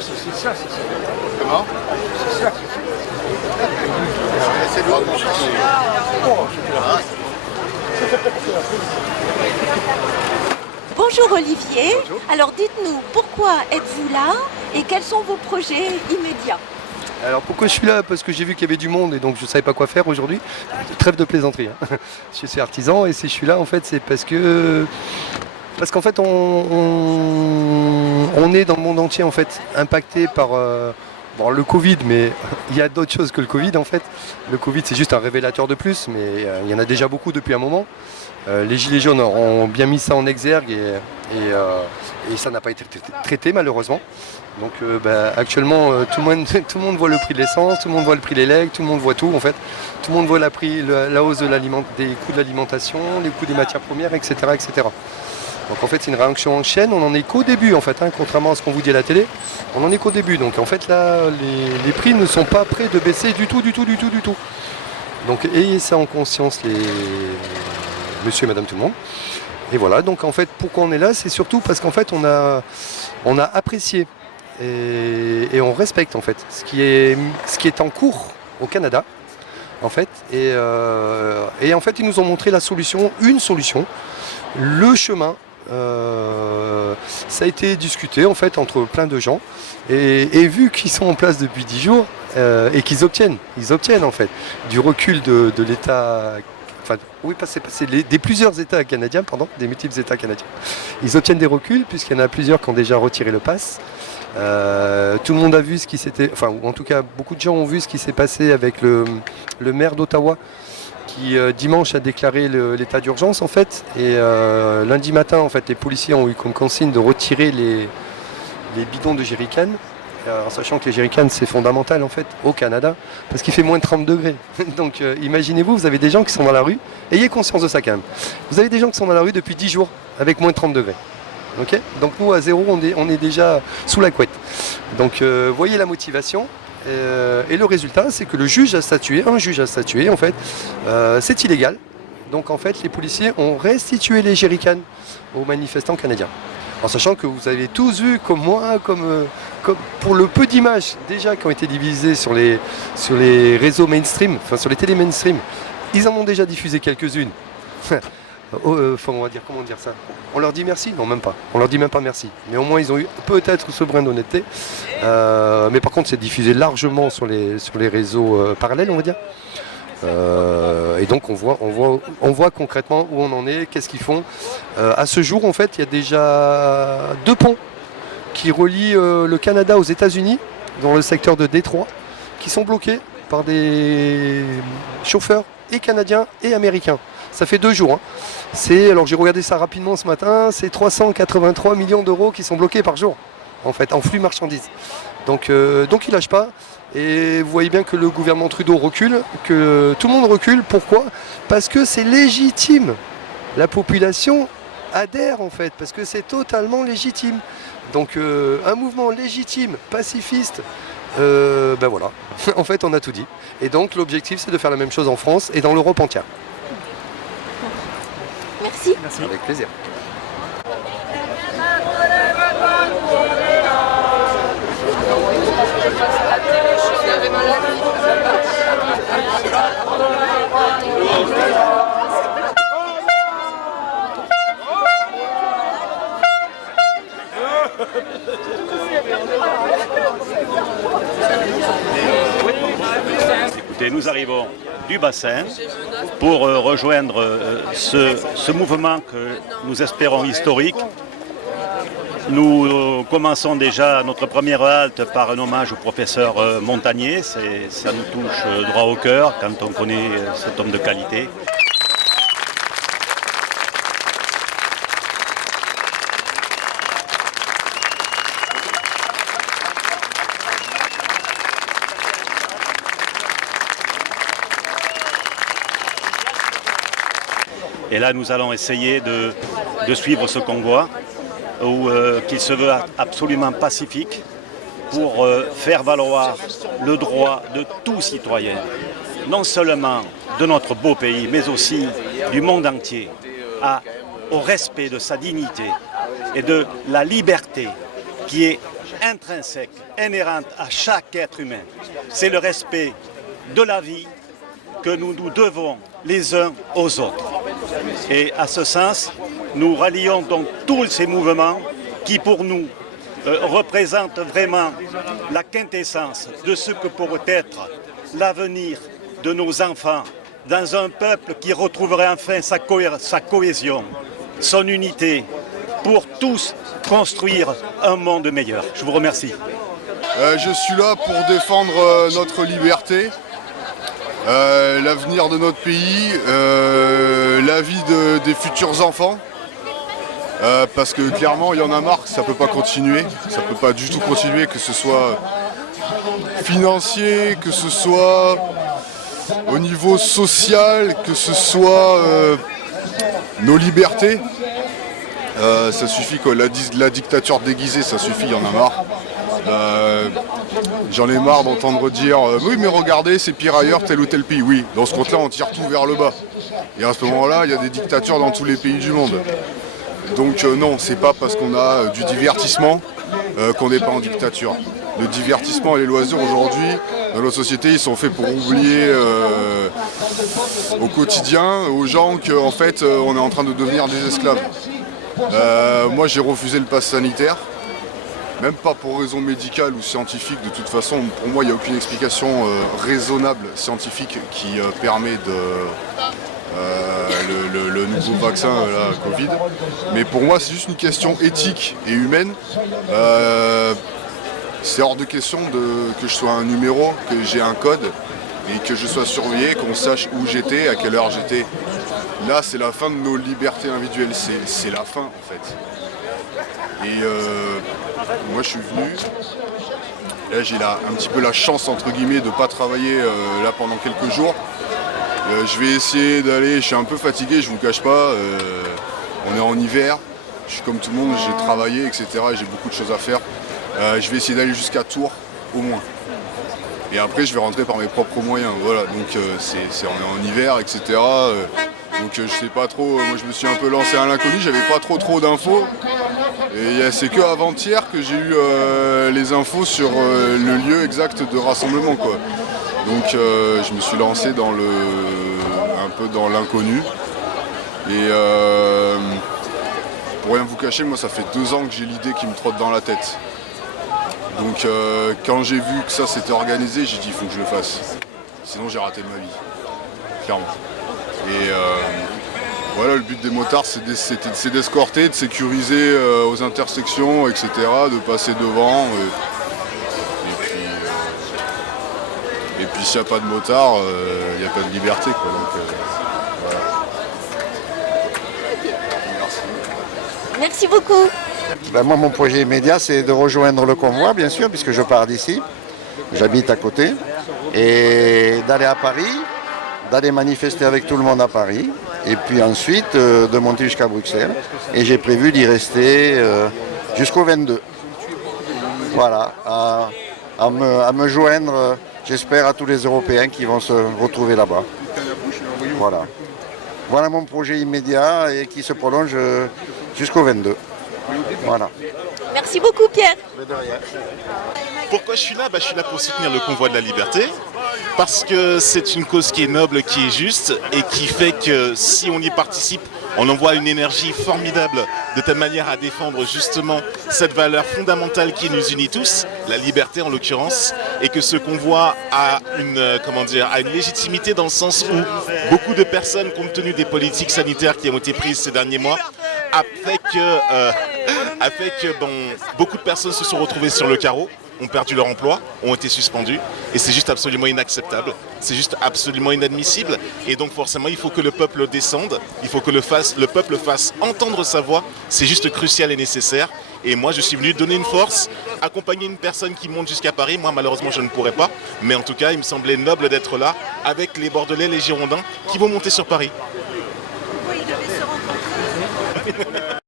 c'est ça. Comment? C'est ça. C'est l'autre. Bonjour Olivier. Bonjour. Alors dites-nous, pourquoi êtes-vous là et quels sont vos projets immédiats? Alors pourquoi je suis là? Parce que j'ai vu qu'il y avait du monde et donc je ne savais pas quoi faire aujourd'hui. Trêve de plaisanterie, hein. Je suis artisan et si je suis là en fait c'est parce qu'en fait on est dans le monde entier en fait impacté par le Covid, mais il y a d'autres choses que le Covid en fait. Le Covid c'est juste un révélateur de plus, mais il y en a déjà beaucoup depuis un moment. Les Gilets jaunes ont bien mis ça en exergue et ça n'a pas été traité malheureusement. Donc actuellement tout le monde voit le prix de l'essence, tout le monde voit le prix des legs, tout le monde voit tout en fait. Tout le monde voit la hausse des coûts de l'alimentation, les coûts des matières premières, etc., etc. Donc en fait c'est une réaction en chaîne, on n'en est qu'au début en fait, hein, contrairement à ce qu'on vous dit à la télé, on n'en est qu'au début. Donc en fait là les prix ne sont pas prêts de baisser du tout. Donc ayez ça en conscience les monsieur et madame tout le monde. Et voilà, donc en fait pourquoi on est là, c'est surtout parce qu'en fait on a apprécié et on respecte en fait ce qui est en cours au Canada en fait et en fait ils nous ont montré une solution, le chemin. Ça a été discuté en fait entre plein de gens et vu qu'ils sont en place depuis 10 jours et qu'ils obtiennent en fait du recul de l'État. Enfin, oui, c'est des plusieurs États canadiens, des multiples États canadiens. Ils obtiennent des reculs puisqu'il y en a plusieurs qui ont déjà retiré le pass. Tout le monde a vu ce qui s'était, enfin, ou en tout cas, beaucoup de gens ont vu ce qui s'est passé avec le maire d'Ottawa qui dimanche a déclaré l'état d'urgence en fait. Et lundi matin, en fait, les policiers ont eu comme consigne de retirer les bidons de jerrycan. En sachant que les jerrycans c'est fondamental en fait au Canada parce qu'il fait moins de 30 degrés. Donc imaginez-vous, vous avez des gens qui sont dans la rue, ayez conscience de ça quand même. Vous avez des gens qui sont dans la rue depuis 10 jours avec moins de 30 degrés. Okay, donc nous à zéro on est déjà sous la couette. Donc voyez la motivation et le résultat c'est que un juge a statué en fait, c'est illégal. Donc en fait les policiers ont restitué les jerrycans aux manifestants canadiens. En sachant que vous avez tous vu comme moi, comme pour le peu d'images déjà qui ont été divisées sur les réseaux mainstream, enfin sur les télé mainstream, ils en ont déjà diffusé quelques-unes. On va dire, comment dire ça? On leur dit merci? Non, même pas. On leur dit même pas merci. Mais au moins ils ont eu peut-être ce brin d'honnêteté. Mais par contre c'est diffusé largement sur les réseaux parallèles, on va dire. Et donc on voit concrètement où on en est, qu'est-ce qu'ils font. À ce jour en fait il y a déjà 2 ponts qui relient le Canada aux États-Unis dans le secteur de Détroit qui sont bloqués par des chauffeurs et canadiens et américains. Ça fait 2 jours. Hein. Alors j'ai regardé ça rapidement ce matin, c'est 383 millions d'euros qui sont bloqués par jour en fait en flux marchandises. Donc ils lâchent pas. Et vous voyez bien que le gouvernement Trudeau recule, que tout le monde recule. Pourquoi? Parce que c'est légitime. La population adhère en fait, parce que c'est totalement légitime. Donc un mouvement légitime, pacifiste, voilà. En fait on a tout dit. Et donc l'objectif c'est de faire la même chose en France et dans l'Europe entière. Merci. Avec plaisir. Écoutez, nous arrivons du bassin pour rejoindre ce mouvement que nous espérons historique. Nous commençons déjà notre première halte par un hommage au professeur Montagnier. Ça nous touche droit au cœur quand on connaît cet homme de qualité. Et là, nous allons essayer de suivre ce convoi qu'il se veut absolument pacifique pour faire valoir le droit de tout citoyen, non seulement de notre beau pays, mais aussi du monde entier, au respect de sa dignité et de la liberté qui est intrinsèque, inhérente à chaque être humain. C'est le respect de la vie que nous nous devons les uns aux autres. Et à ce sens, nous rallions donc tous ces mouvements qui pour nous représentent vraiment la quintessence de ce que pourrait être l'avenir de nos enfants dans un peuple qui retrouverait enfin sa cohésion, son unité, pour tous construire un monde meilleur. Je vous remercie. Je suis là pour défendre notre liberté, l'avenir de notre pays, la vie des futurs enfants. Parce que clairement, il y en a marre, ça ne peut pas continuer. Ça ne peut pas du tout continuer, que ce soit financier, que ce soit au niveau social, que ce soit nos libertés. Ça suffit quoi, la dictature déguisée, ça suffit, il y en a marre. J'en ai marre d'entendre dire oui mais regardez c'est pire ailleurs tel ou tel pays. Oui, dans ce compte là on tire tout vers le bas. Et à ce moment là il y a des dictatures dans tous les pays du monde. Donc non, c'est pas parce qu'on a du divertissement qu'on n'est pas en dictature. Le divertissement et les loisirs aujourd'hui dans notre société ils sont faits pour oublier au quotidien aux gens qu'en fait on est en train de devenir des esclaves. Moi j'ai refusé le pass sanitaire, même pas pour raison médicale ou scientifique, de toute façon pour moi il n'y a aucune explication raisonnable scientifique qui permet le nouveau vaccin, la Covid. Mais pour moi c'est juste une question éthique et humaine. C'est hors de question que je sois un numéro, que j'ai un code et que je sois surveillé, qu'on sache où j'étais, à quelle heure j'étais. Là, c'est la fin de nos libertés individuelles, c'est la fin en fait. Et moi, je suis venu. Là, j'ai un petit peu la chance entre guillemets de ne pas travailler là pendant quelques jours. Je vais essayer d'aller. Je suis un peu fatigué, je vous cache pas. On est en hiver. Je suis comme tout le monde, j'ai travaillé, etc. J'ai beaucoup de choses à faire. Je vais essayer d'aller jusqu'à Tours au moins. Et après, je vais rentrer par mes propres moyens. Voilà. Donc, on est en hiver, etc. Donc je sais pas trop, moi je me suis un peu lancé à l'inconnu, j'avais pas trop d'infos. Et c'est que avant-hier que j'ai eu les infos sur le lieu exact de rassemblement quoi. Donc je me suis lancé un peu dans l'inconnu. Et pour rien vous cacher, moi ça fait 2 ans que j'ai l'idée qui me trotte dans la tête. Donc quand j'ai vu que ça s'était organisé, j'ai dit il faut que je le fasse. Sinon j'ai raté ma vie, clairement. Et voilà, le but des motards, c'est d'escorter, de sécuriser aux intersections, etc., de passer devant. Et puis s'il n'y a pas de motards, il n'y a pas de liberté. Quoi, donc, voilà. Merci beaucoup. Ben moi, mon projet immédiat, c'est de rejoindre le convoi, bien sûr, puisque je pars d'ici. J'habite à côté. Et d'aller à Paris, d'aller manifester avec tout le monde à Paris, et puis ensuite de monter jusqu'à Bruxelles. Et j'ai prévu d'y rester jusqu'au 22. Voilà, à me joindre, j'espère, à tous les Européens qui vont se retrouver là-bas. Voilà. Voilà mon projet immédiat et qui se prolonge jusqu'au 22. Voilà. Merci beaucoup Pierre. Pourquoi je suis là ? Je suis là pour soutenir le convoi de la liberté, parce que c'est une cause qui est noble, qui est juste, et qui fait que si on y participe, on envoie une énergie formidable de telle manière à défendre justement cette valeur fondamentale qui nous unit tous, la liberté en l'occurrence, et que ce convoi a une légitimité dans le sens où beaucoup de personnes, compte tenu des politiques sanitaires qui ont été prises ces derniers mois, a fait que beaucoup de personnes se sont retrouvées sur le carreau, ont perdu leur emploi, ont été suspendus, et c'est juste absolument inacceptable, c'est juste absolument inadmissible, et donc forcément il faut que le peuple descende, il faut que le peuple fasse entendre sa voix, c'est juste crucial et nécessaire, et moi je suis venu donner une force, accompagner une personne qui monte jusqu'à Paris, moi malheureusement je ne pourrais pas, mais en tout cas il me semblait noble d'être là, avec les Bordelais, les Girondins, qui vont monter sur Paris. Oui, ils devaient se rencontrer.